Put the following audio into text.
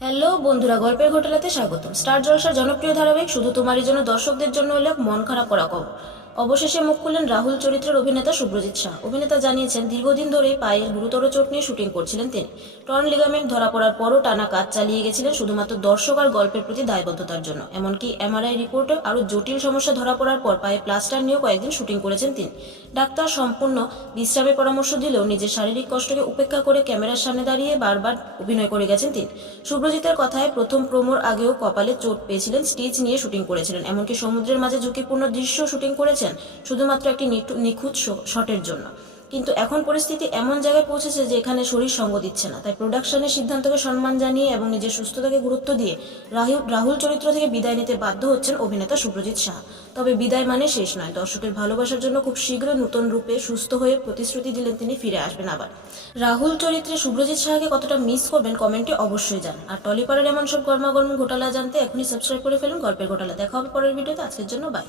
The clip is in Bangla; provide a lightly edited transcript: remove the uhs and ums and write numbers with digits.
হ্যালো বন্ধুরা, গল্পের ঘোটালাতে স্বাগতম। স্টার জলসার জনপ্রিয় ধারাবাহিক শুধু তোমারই জন্য দর্শকদের জন্য হলে মন খারাপ করা খবর। অবশেষে মুখ খুললেন রাহুল চরিত্রের অভিনেতা শুভ্রজিৎ শাহ। অভিনেতা জানিয়েছেন দীর্ঘদিন ধরেই পায়ের গুরুতর চোট নিয়ে শুটিং করছিলেন তিনি। টর্ন লিগামেন্ট ধরা পড়ার পরও টানা কাজ চালিয়ে গেছিলেন শুধুমাত্র দর্শক আর গল্পের প্রতি দায়বদ্ধতার জন্য। এমনকি এমআরআই রিপোর্টে আরও জটিল সমস্যা ধরা পড়ার পর পায়ে প্লাস্টার নিয়েও কয়েকদিন শুটিং করেছেন তিনি। ডাক্তার সম্পূর্ণ বিশ্রামের পরামর্শ দিলেও নিজের শারীরিক কষ্টকে উপেক্ষা করে ক্যামেরার সামনে দাঁড়িয়ে বারবার অভিনয় করে গেছেন তিনি। শুভ্রজিতের কথায় প্রথম প্রোমোর আগেও কপালে চোট পেয়েছিলেন, স্টিচ নিয়ে শুটিং করেছিলেন, এমনকি সমুদ্রের মাঝে ঝুঁকিপূর্ণ দৃশ্য শুটিং করেছেন শুধুমাত্র একটি নিখুঁত শটের জন্য। কিন্তু এখন পরিস্থিতি এমন জায়গায় পৌঁছেছে যে এখানে শরীর সঙ্গ দিচ্ছে না। তাই প্রোডাকশনের সিদ্ধান্তকে সম্মান জানিয়ে এবং নিজের সুস্থতাকে গুরুত্ব দিয়ে রাহুল চরিত্র থেকে বিদায় নিতে বাধ্য হচ্ছেন অভিনেতা শুভ্রজিৎ শাহ। তবে বিদায় মানে শেষ নয়। দর্শকের ভালোবাসার জন্য খুব শীঘ্রই নতুন রূপে সুস্থ হয়ে প্রতিশ্রুতি দিলেন তিনি ফিরে আসবেন আবার। রাহুল চরিত্রে শুভ্রজিৎ শাহকে কতটা মিস করবেন কমেন্টে অবশ্যই জান। আর টলিপাড়ার এমন সব গরমাগর্ম ঘোটালা জানতে এখনই সাবস্ক্রাইব করে ফেলুন গল্পের ঘোটালা। দেখা হবে পরের ভিডিওতে। আজকের জন্য বাই।